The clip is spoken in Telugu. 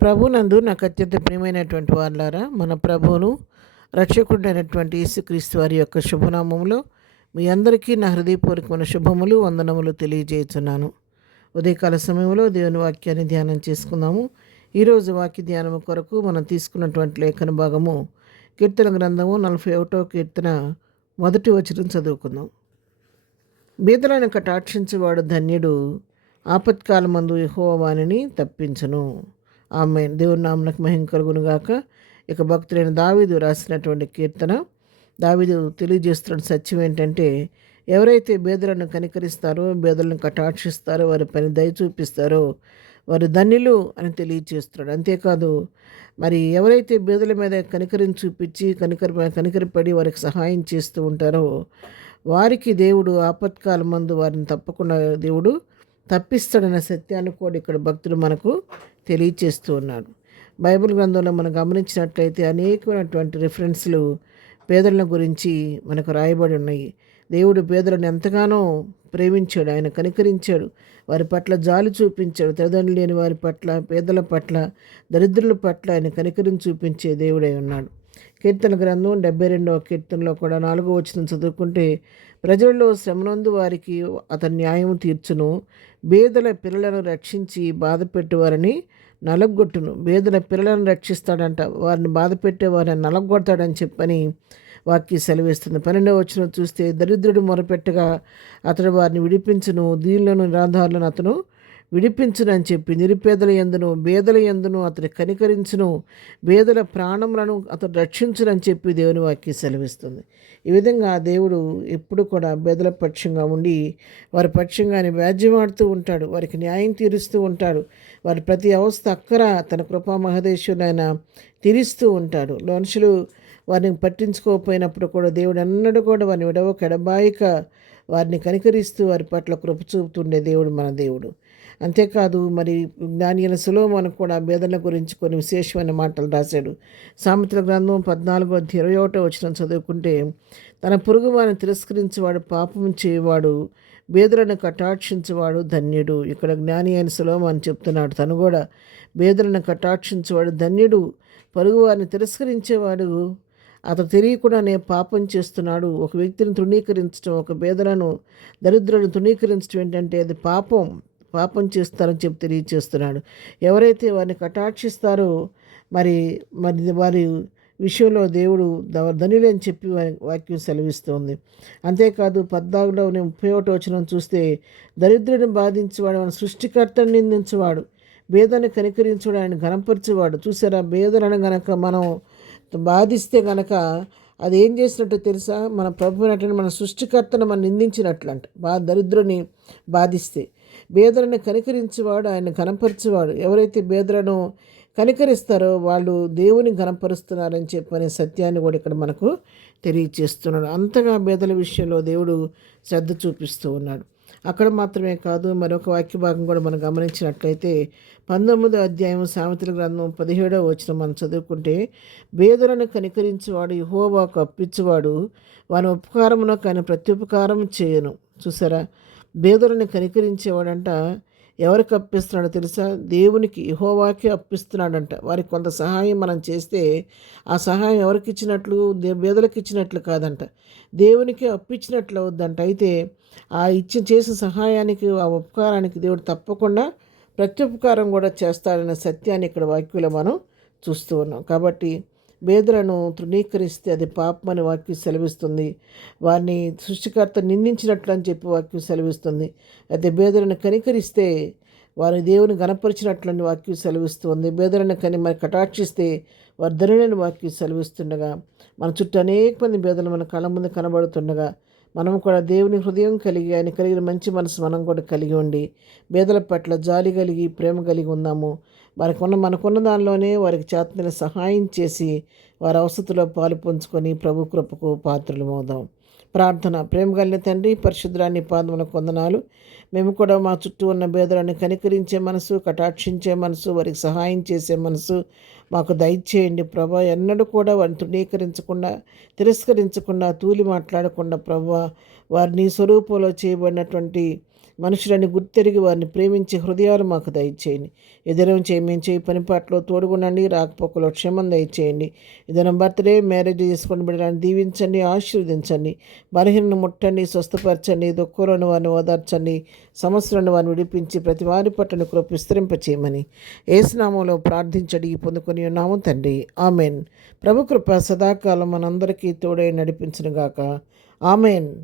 ప్రభునందు నాకు అత్యంత ప్రియమైనటువంటి వారులారా, మన ప్రభువును రక్షకుడైనటువంటి యేసుక్రీస్తు వారి యొక్క శుభనామములో మీ అందరికీ నా హృదయపూర్వకమైన శుభములు వందనములు తెలియజేస్తున్నాను. ఉదయకాల సమయంలో దేవుని వాక్యాన్ని ధ్యానం చేసుకుందాము. ఈరోజు వాక్య ధ్యానము కొరకు మనం తీసుకున్నటువంటి లేఖన భాగము కీర్తన గ్రంథము 41వ కీర్తన 1వ వచనం చదువుకుందాం. బీదలను కటాక్షించువాడు ధన్యుడు, ఆపత్కాలమందు యెహోవా వానిని తప్పించును. ఆమేన్. దేవుని నామమునకు మహిమ కలుగును గాక. ఇక భక్తుడైన దావీదు రాసినటువంటి కీర్తన. దావీదు తెలియజేస్తున్న సత్యం ఏంటంటే, ఎవరైతే బీదలను కనికరిస్తారో, బీదలను కటాక్షిస్తారో, వారి పని దయ చూపిస్తారో వారు ధన్యులు అని తెలియజేస్తున్నాడు. అంతేకాదు, మరి ఎవరైతే బీదల మీద కనికరిని చూపించి కనికరపడి వారికి సహాయం చేస్తూ ఉంటారో వారికి దేవుడు ఆపత్కాలమందు వారిని తప్పకుండా దేవుడు తప్పిస్తాడన్న సత్యాన్ని కూడా ఇక్కడ భక్తుడు మనకు తెలియచేస్తూ ఉన్నాడు. బైబిల్ గ్రంథంలో మనం గమనించినట్లయితే అనేకమైనటువంటి రిఫరెన్స్లు పేదల గురించి మనకు రాయబడి ఉన్నాయి. దేవుడు పేదలను ఎంతగానో ప్రేమించాడు, ఆయన కనికరించాడు, వారి పట్ల జాలి చూపించాడు. తల్లిదండ్రులు లేని వారి పట్ల, పేదల పట్ల, దరిద్రుల పట్ల ఆయన కనికరిని చూపించే దేవుడై ఉన్నాడు. కీర్తన గ్రంథం 72వ కీర్తనలో కూడా 4వ వచనం చదువుకుంటే, ప్రజలలో శ్రమనందు వారికి అతని న్యాయం తీర్చును, బీదల పిల్లలను రక్షించి బాధ పెట్టేవారిని నలగొట్టును. బీదల పిల్లలను రక్షిస్తాడంట, వారిని బాధ పెట్టే వారిని నలగొడతాడని చెప్పని వాక్య సెలవిస్తుంది. 12వ వచనం చూస్తే, దరిద్రుడు మొరపెట్టగా అతడు వారిని విడిపించును, దీనిలోని నిరాధారులను అతను విడిపించునని చెప్పి, నిరుపేదల యందును బేదల యందును అతడు కనికరించును, బేదల ప్రాణములను అతడు రక్షించునని చెప్పి దేవుని వాక్యం సెలవిస్తుంది. ఈ విధంగా దేవుడు ఎప్పుడు కూడా బేదల పక్షంగా ఉండి వారి పక్షంగానే వ్యాజ్యమాడుతూ ఉంటాడు, వారికి న్యాయం తీరుస్తూ ఉంటాడు. వారి ప్రతి అవస్థ అక్కర తన కృపా మహదేశుడైన తీరుస్తూ ఉంటాడు. మనుషులు వారిని పట్టించుకోకపోయినప్పుడు కూడా దేవుడు అన్నడు కూడా వారిని విడవక ఎడబాయిక వారిని కనికరిస్తూ వారి పట్ల కృప చూపుతుండే దేవుడు మన దేవుడు. అంతేకాదు, మరి జ్ఞాని అయిన సొలొమోను కూడా బేదల గురించి కొన్ని విశేషమైన మాటలు రాశాడు. సామెతల గ్రంథం 14:21 వచనం చదువుకుంటే, తన పొరుగు వారిని తిరస్కరించేవాడు పాపం చేయవాడు, బేదలను కటాక్షించేవాడు ధన్యుడు. ఇక్కడ జ్ఞాని అయిన సొలొమోను చెప్తున్నాడు, తను కూడా బేదలను కటాక్షించేవాడు ధన్యుడు, పొరుగు వారిని తిరస్కరించేవాడు అతను తెలియకుండానే పాపం చేస్తున్నాడు. ఒక వ్యక్తిని తృణీకరించడం, ఒక బేదలను దరిద్రులను తృణీకరించడం ఏంటంటే అది పాపం చేస్తారని చెప్పి తెలియచేస్తున్నాడు. ఎవరైతే వారిని కటాక్షిస్తారో మరి వారి విషయంలో దేవుడు ధనులు అని చెప్పి వాక్యం సెలవిస్తుంది. అంతేకాదు 14:31 వచనం చూస్తే, దరిద్రుడిని బాధించేవాడు మన సృష్టికర్తను నిందించేవాడు, బేదను కనికరించేవాడు ఆయన ఘనపరిచేవాడు. చూసారా, బేదలను గనక మనం బాధిస్తే గనక అది ఏం చేసినట్టు తెలుసా, మన ప్రభువునటువంటి మన సృష్టికర్తను మనం నిందించినట్లంట. దరిద్రుని బాధిస్తే బేదలను కనికరించేవాడు ఆయన ఘనపరిచేవాడు. ఎవరైతే బేదలను కనికరిస్తారో వాళ్ళు దేవుని ఘనపరుస్తున్నారని చెప్పనే సత్యాన్ని కూడా ఇక్కడ మనకు తెలియచేస్తున్నాడు. అంతగా బేదల విషయంలో దేవుడు శ్రద్ధ చూపిస్తూ ఉన్నాడు. అక్కడ మాత్రమే కాదు, మరొక వాక్య భాగం కూడా మనం గమనించినట్లయితే 19వ అధ్యాయం సామెతల గ్రంథం 17వ వచనం మనం చదువుకుంటే, బేదలను కనికరించేవాడు యెహోవాకు అప్పించేవాడు, వాని ఉపకారమునకు ఆయన ప్రత్యుపకారం చేయను. చూసారా, బేదలను కనికరించేవాడంట ఎవరికి అప్పిస్తున్నాడో తెలుసా, దేవునికి యెహోవాకే అప్పిస్తున్నాడంట. వారికి కొంత సహాయం మనం చేస్తే ఆ సహాయం ఎవరికి ఇచ్చినట్లు, బేదలకు ఇచ్చినట్లు కాదంట, దేవునికి అప్పించినట్లు అవుద్దంట. అయితే ఆ చేసిన సహాయానికి, ఆ ఉపకారానికి దేవుడు తప్పకుండా ప్రత్యుపకారం కూడా చేస్తాడనే సత్యాన్ని ఇక్కడ వాక్యంలో మనం చూస్తూ ఉన్నాం. కాబట్టి బేదలను తృణీకరిస్తే అది పాపమని వాక్యం సెలవిస్తుంది. వారిని సృష్టికర్త నిందించినట్లు అని చెప్పి వాక్యం సెలవిస్తుంది. అయితే బేదలను కనికరిస్తే వారి దేవుని గణపరిచినట్లని వాక్యం సెలవిస్తుంది. బేదలను మరి కటాక్షిస్తే వారి ధనులని వాక్యం సెలవిస్తుండగా, మన చుట్టూ అనేక మంది బేదలు మన కళ్ళ ముందు కనబడుతుండగా మనం కూడా దేవుని హృదయం కలిగి, ఆయన కలిగిన మంచి మనసు మనం కూడా కలిగి ఉండి బేదల పట్ల జాలి కలిగి ప్రేమ కలిగి ఉందాము. మనకున్న దానిలోనే వారికి చేతనైన సహాయం చేసి వారి అవసరతలో పాలు పంచుకొని ప్రభు కృపకు పాత్రలు అవుదాం. ప్రార్థన. ప్రేమ కలిగిన తండ్రి, పరిశుద్ధురాని పాదములకు వందనాలు. మేము కూడా మా చుట్టూ ఉన్న బేదలను కనికరించే మనసు, కటాక్షించే మనసు, వారికి సహాయం చేసే మనసు మాకు దయచేయండి ప్రభా. ఎన్నడూ కూడా వారిని తృణీకరించకుండా, తిరస్కరించకుండా, తూలి మాట్లాడకుండా ప్రభా, వారిని స్వరూపంలో చేయబడినటువంటి మనుషులని గుర్తెరిగి వారిని ప్రేమించే హృదయాలు మాకు దయచేయండి. ఎదురం మేము చేయి పని పాటలో తోడుగుండండి. రాకపోకలో క్షేమం దయచేయండి. ఏదైనా బర్త్డే మ్యారేజ్ చేసుకుని బిడ్డలను దీవించండి, ఆశీర్వదించండి. బలహీనను ముట్టండి, స్వస్థపరచండి. దుఃఖంలోని వారిని ఓదార్చండి. సమస్యలను వారిని విడిపించి ప్రతి వారి పట్టణ కృప విస్తరింపచేయమని యేసునామంలో ప్రార్థించడి పొందుకొని ఉన్నాము తండ్రి. ఆమెన్. ప్రభు కృప సదాకాలం మనందరికీ తోడై నడిపించునుగాక. ఆమెన్.